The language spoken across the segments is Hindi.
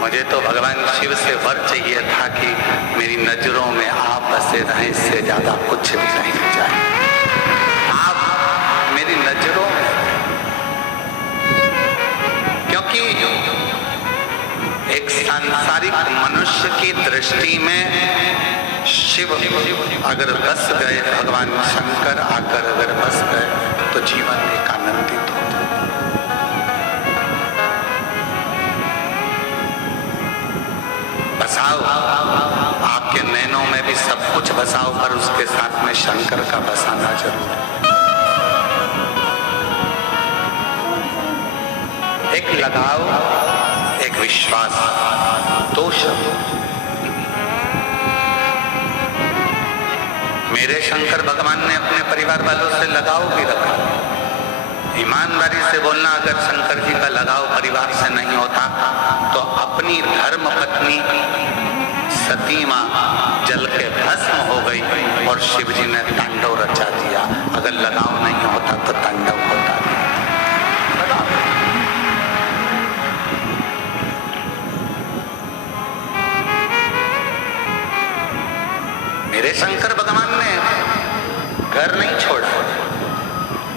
मुझे तो भगवान शिव से वर चाहिए था कि मेरी नजरों में आप बसे रहें, इससे ज्यादा कुछ भी नहीं चाहिए। आप मेरी नजरों में, क्योंकि एक सांसारिक मनुष्य की दृष्टि में शिव अगर बस गए, भगवान शंकर आकर अगर बस गए तो जीवन एक आनंदित होता। बसाओ, आपके नैनों में भी सब कुछ बसाओ, पर उसके साथ में शंकर का बसाना जरूर। एक लगाओ, एक विश्वास, दो शब्द। मेरे शंकर भगवान ने अपने परिवार वालों से लगाव भी रखा। ईमानदारी से बोलना, अगर शंकर जी का लगाव परिवार से नहीं होता तो अपनी धर्म पत्नी सती मां जल के भस्म हो गई और शिव जी ने तांडव रचा दिया। अगर लगाव नहीं होता तो तांडव होता नहीं। मेरे शंकर भगवान ने घर नहीं छोड़ा,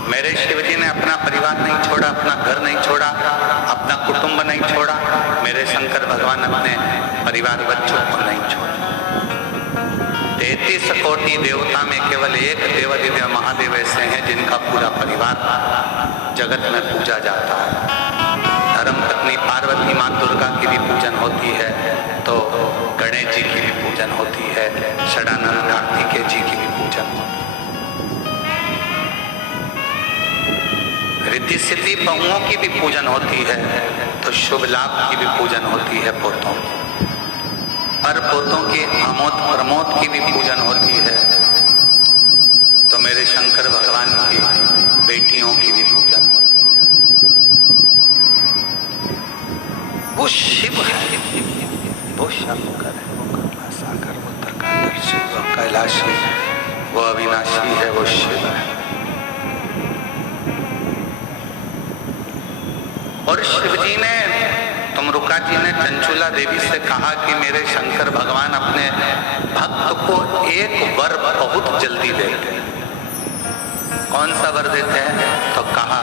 मेरे शिव जी ने अपना परिवार नहीं छोड़ा, अपना घर नहीं छोड़ा, अपना कुटुंब नहीं छोड़ा। मेरे शंकर भगवान अपने परिवार बच्चों को नहीं छोड़ा। 33 कोटि देवता में केवल एक देव दिव्य महादेव ऐसे हैं जिनका पूरा परिवार जगत में पूजा जाता है। धर्म पत्नी पार्वती मां दुर्गा की भी पूजन होती है, तो गणेश जी की भी पूजन होती है, षडानंद कार्तिकेय जी की भी पूजन होती है। रिद्धि सिद्धि बहुओं की भी पूजन होती है, तो शुभ लाभ की भी पूजन होती है पोतों की। पर पोतों की आमोद प्रमोद की भी पूजन होती है, तो मेरे शंकर भगवान की बेटियों की भी पूजन होती है। वो शिव है, वो शंकर है, वो करुणा सागर, वो त्रिकालदर्शी, वो कैलाशी, वो अविनाशी है, वो शिव है। और शिव जी ने, तुमरुका जी ने चंचुला देवी से कहा कि मेरे शंकर भगवान अपने भक्त को एक वर बहुत जल्दी देते हैं। कौन सा वर देते हैं? तो कहा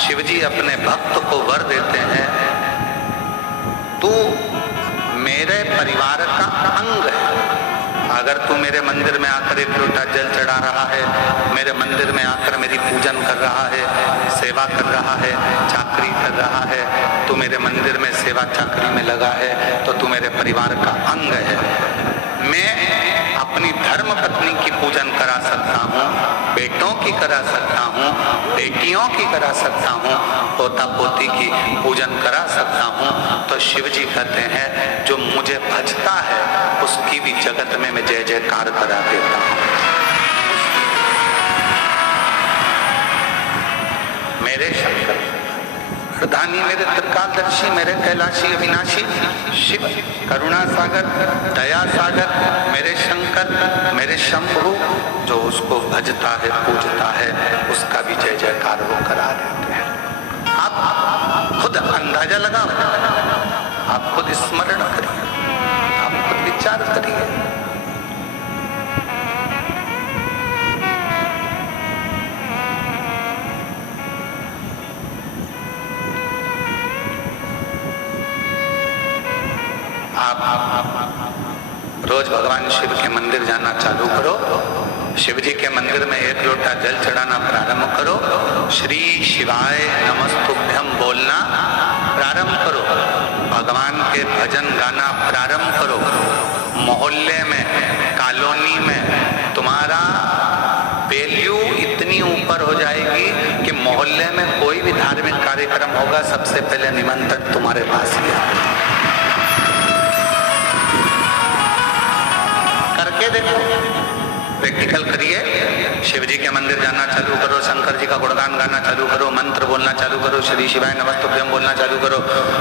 शिव जी अपने भक्त को वर देते हैं, तू मेरे परिवार का अंग है। अगर तू मेरे मंदिर में आकर एक लोटा जल चढ़ा रहा है, मेरे मंदिर में आकर मेरी पूजन कर रहा है, सेवा कर रहा है, चाकरी कर रहा है, तू मेरे मंदिर में सेवा चाकरी में लगा है, तो तू मेरे परिवार का अंग है। मैं अपनी धर्म पत्नी की पूजन करा सकता हूँ, बेटों की करा सकता हूँ, बेटियों की करा सकता हूँ, पोता पोती की पूजन करा सकता हूँ। तो शिव जी कहते हैं जो मुझे भजता है उसकी भी जगत में मैं जय जयकार करा देता हूँ। मेरे शंकर प्रधानी, मेरे त्रिकालदर्शी, मेरे कैलाशी अविनाशी शिव, करुणा सागर, दया सागर, मेरे शंकर, मेरे शंभु, जो उसको भजता है पूजता है उसका भी जय जयकार वो करा देते हैं। आप खुद अंदाजा लगाओ, आप खुद स्मरण करिए, आप खुद विचार करिए। आप रोज भगवान शिव के मंदिर जाना चालू करो, शिव जी के मंदिर में एक लोटा जल चढ़ाना प्रारंभ करो, श्री शिवाय नमस्तुभ्यम बोलना प्रारंभ करो, भगवान के भजन गाना प्रारंभ करो। मोहल्ले में, कॉलोनी में तुम्हारा वैल्यू इतनी ऊपर हो जाएगी कि मोहल्ले में कोई भी धार्मिक कार्यक्रम होगा सबसे पहले निमंत्रण तुम्हारे पास ही आएगा। करके देखो, प्रैक्टिकल करिए। शिव जी के मंदिर जाना चालू करो, शंकर जी का गुणगान गाना चालू करो, मंत्र बोलना चालू करो, श्री शिवाय नमस्तुभ्यम बोलना चालू करो,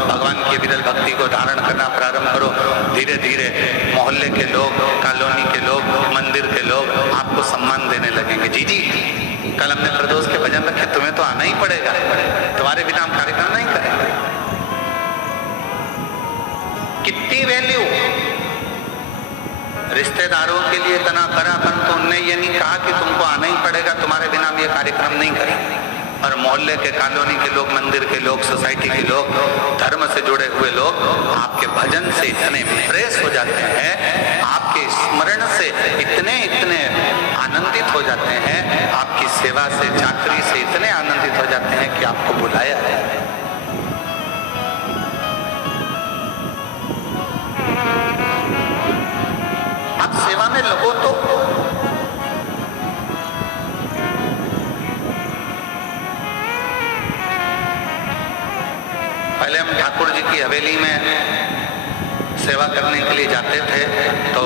भगवान की विरल भक्ति को धारण करना प्रारंभ करो। धीरे धीरे मोहल्ले के लोग, कॉलोनी के लोग, मंदिर के लोग आपको सम्मान देने लगेंगे। जी जी, कल हमने प्रदोष के भजन रखे, तुम्हें तो आना ही पड़ेगा, तुम्हारे बिना हम कार्यक्रम नहीं करेंगे। इतनी वैल्यू रिश्तेदारों के लिए इतना करापन, तो उनने ये नहीं कहा कि तुमको आना ही पड़ेगा, तुम्हारे बिना हम ये कार्यक्रम नहीं करेंगे। और मोहल्ले के, कॉलोनी के लोग, मंदिर के लोग, सोसाइटी के लोग, धर्म से जुड़े हुए लोग आपके भजन से इतने इम्प्रेस हो जाते हैं, आपके स्मरण से इतने इतने आनंदित हो जाते हैं, आपकी सेवा से, चाकरी से इतने आनंदित हो जाते हैं कि आपको बुलाया है। आप सेवा में लगो तो पहले हम ठाकुर जी की हवेली में सेवा करने के लिए जाते थे, तो